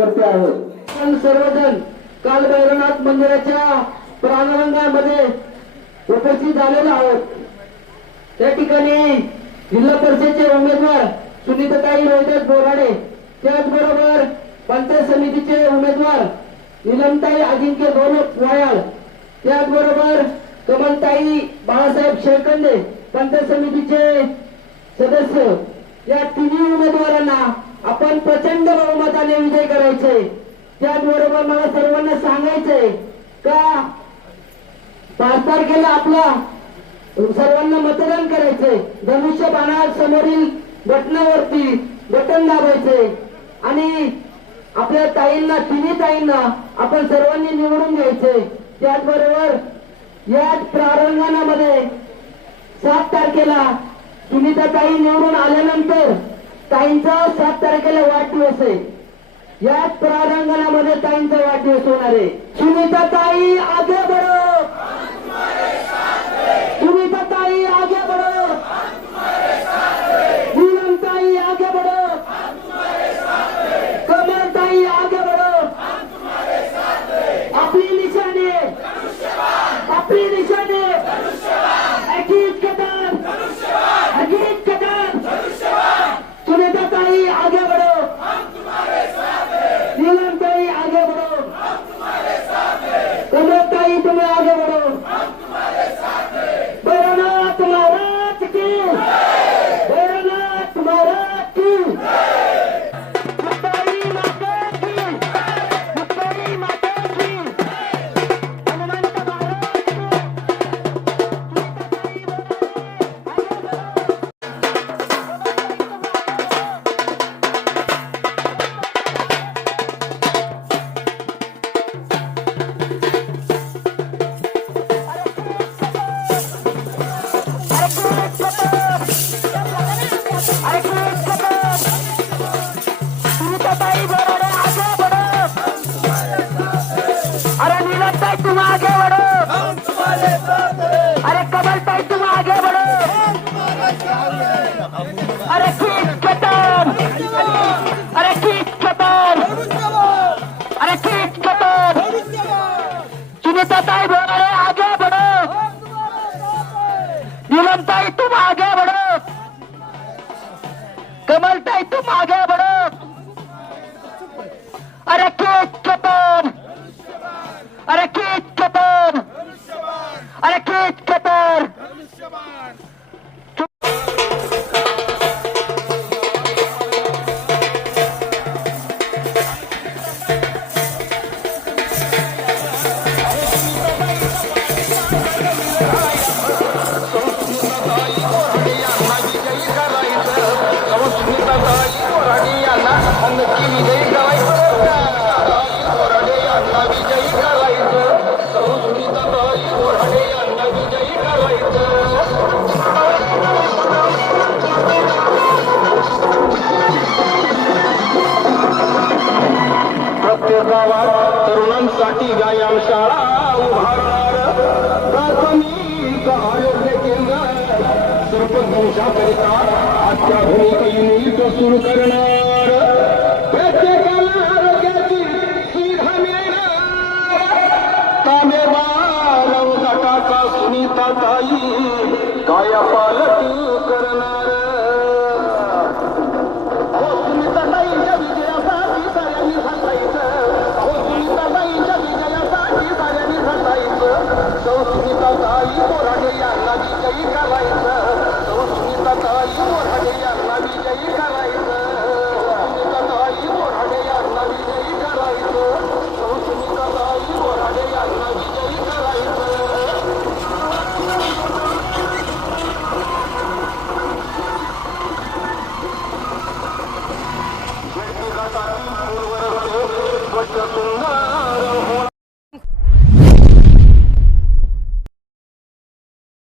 कार्यकर्ते आहेत. आपण सर्वजण काल भैरवनाथ मंदिराच्या प्रांगणामध्ये उपस्थित झालेलो आहोत. त्या ठिकाणी जिल्हा परिषदेचे उमेदवार सुनीताताई रोहिदास बोराडे, त्याचबरोबर पंचायत समितीचे उमेदवार नीलमताई अजिंक्य गोलप वायाळ, त्याचबरोबर कमलताई बाळासाहेब शेळकंदे पंचायत समितीचे सदस्य, या तिन्ही उमेदवारांना आपण प्रचंड बहुमताने विजय करायचे. त्याचबरोबर मला सर्वांना सांगायचंय का 5 तारखेला आपला सर्वांना मतदान करायचंय. धनुष्यबाणा समोरील बटनावरती बटन दाबायचंय आणि आपल्या ताईंना, तिन्ही ताईंना आपण सर्वांनी निवडून घ्यायचंय. त्याचबरोबर याच प्रांगणामध्ये 7 तारखेला सुनीताताई निवडून आल्यानंतर ताईंचा 7 तारखेला वाढदिवस आहे. याच प्रांगणामध्ये ताईंचा वाढदिवस होणार आहे. सुनीताताई आगे बढ़ो, सुनीताताई आगे बढ़ो, नीलमताई आगे बढ़ो, कमलताई आगे बढ़ो. अपनी निशाने, अपनी निशाने, अजीत कदम, अजीत कदम. सुनीताताई आगे बढ़ो, नीलमताई आगे बढ़ो, कमलताई तुम्हें आगे बढ़ो. भैरवनाथ महाराज की, भैरवनाथ महाराज की. मुक्ताई माता की, मुक्ताई माता की. हनुमंत महाराज की. सुनीताताई बोराडे आगे बढ़ो. अरे नीलमताई तुम आगे बढ़ो. अरे कमलताई तुम आगे बढ़ो. अरे ठीक खतम, अरे ठीक खतम, अरे ठीक खतम. सुनीताताई बोराडे आगे बढ़ो. नीलमताई तुम आगे बढ़ो. कमलताई तुम आगे बढ़ो. अरे केक खतम, अरे केक खतम, अरे केक खतम. प्रत्येक गावात तरुणांसाठी व्यायामशाळा उभारणार. प्राथमिक आरोग्य केंद्र सरपंचाकरिता अत्याधुनिक युनिट सुरू करणार. प्रत्येकाला आरोग्याची सुविधा मिळणार. तांबेबार गटाचा सुनीताताई कायापालट करणार. सुनीताताईंच्या विजयासाठी साऱ्यांनी झटायचं. सुनीताताई